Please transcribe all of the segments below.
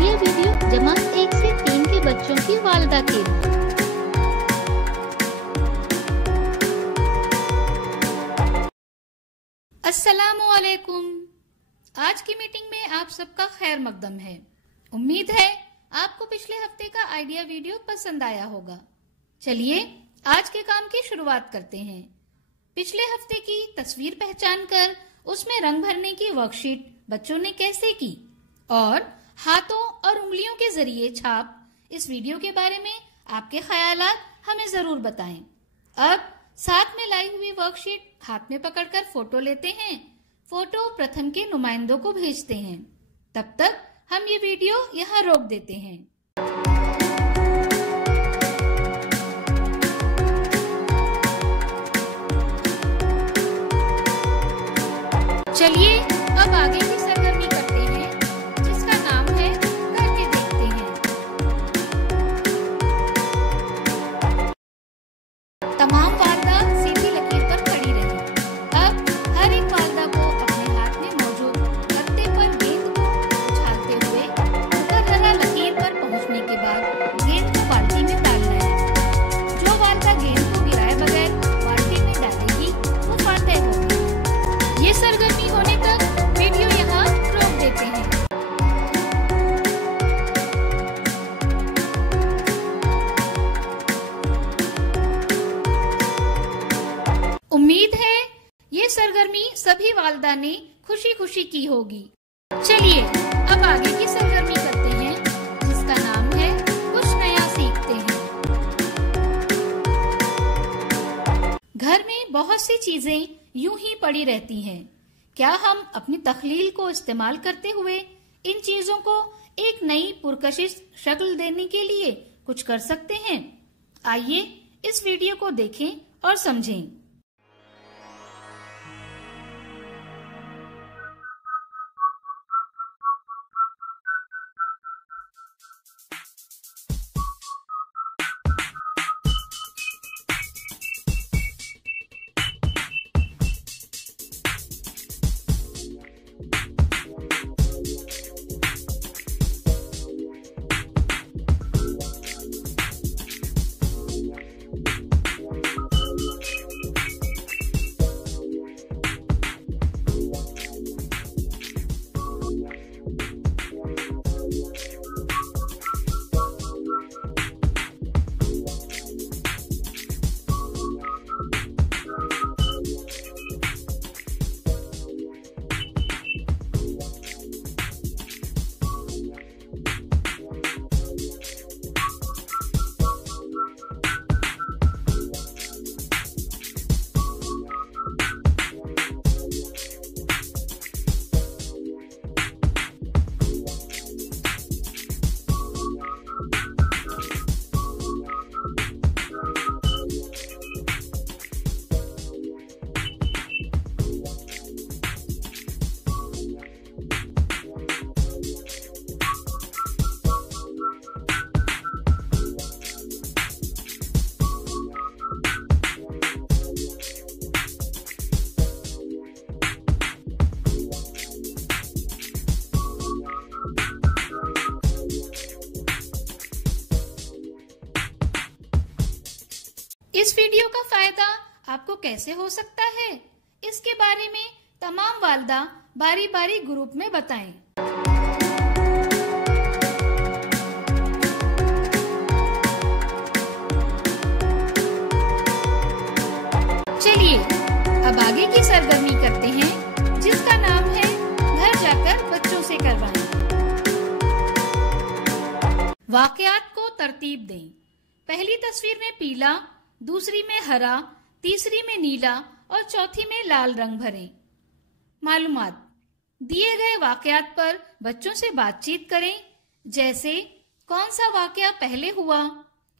Idea video जमात 1 से 3 के बच्चों की वालिदा के लिए। अस्सलामुअलैकुम। आज की मीटिंग में आप सबका खैर मकदम है। उम्मीद है आपको पिछले हफ्ते का आइडिया वीडियो पसंद आया होगा। चलिए आज के काम की शुरुआत करते हैं। पिछले हफ्ते की तस्वीर पहचान कर उसमें रंग भरने की वर्कशीट बच्चों ने कैसे की और हाथों और उंगलियों के जरिए छाप, इस वीडियो के बारे में आपके ख्यालात हमें जरूर बताएं। अब साथ में लाई हुई वर्कशीट हाथ में पकड़कर फोटो लेते हैं। फोटो प्रथम के नुमाइंदों को भेजते हैं। तब तक हम ये वीडियो यहाँ रोक देते हैं। चलिए अब आगे की सरगर्मी करते हैं, जिसका नाम है करके देखते हैं। तमाम वालिदा सीधी लकीर पर खड़ी रही। अब हर एक वालिदा को अपने हाथ में मौजूद गत्ते पर गेंद को उछालते हुए मुकर्ररा लकीर पर पहुंचने के बाद गेंद को बाल्टी में डालना है। जो वालिदा गेंद को गिराए बगैर बाल्टी में डालेगी वो फातेह होगी। ये सरगर्मी होने तक वीडियो यहाँ रोक देते हैं। उम्मीद है ये सरगर्मी सभी वालिदा ने खुशी खुशी की होगी। चलिए अब आगे की सरगर्मी करते हैं, जिसका नाम है कुछ नया सीखते हैं। घर में बहुत सी चीजें यूं ही पड़ी रहती हैं। क्या हम अपनी तख्लील को इस्तेमाल करते हुए इन चीजों को एक नई पुरकशिश शक्ल देने के लिए कुछ कर सकते हैं? आइए इस वीडियो को देखें और समझें। इस वीडियो का फायदा आपको कैसे हो सकता है, इसके बारे में तमाम वालिदा बारी बारी ग्रुप में बताएं। चलिए अब आगे की सरगर्मी करते हैं, जिसका नाम है घर जाकर बच्चों से करवाएं। वाकयात को तरतीब दें। पहली तस्वीर में पीला, दूसरी में हरा, तीसरी में नीला और चौथी में लाल रंग भरें। मालूमात: दिए गए वाकयात पर बच्चों से बातचीत करें, जैसे कौन सा वाकया पहले हुआ,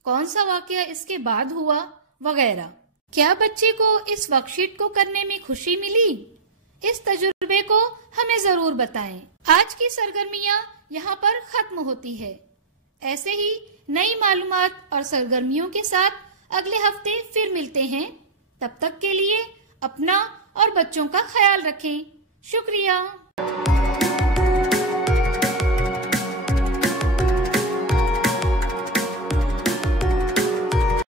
कौन सा वाकया इसके बाद हुआ वगैरह। क्या बच्चे को इस वर्कशीट को करने में खुशी मिली? इस तजुर्बे को हमें जरूर बताएं। आज की सरगर्मियां यहाँ पर खत्म होती है। ऐसे ही नई मालूमात और सरगर्मियों के साथ अगले हफ्ते फिर मिलते हैं। तब तक के लिए अपना और बच्चों का ख्याल रखें। शुक्रिया।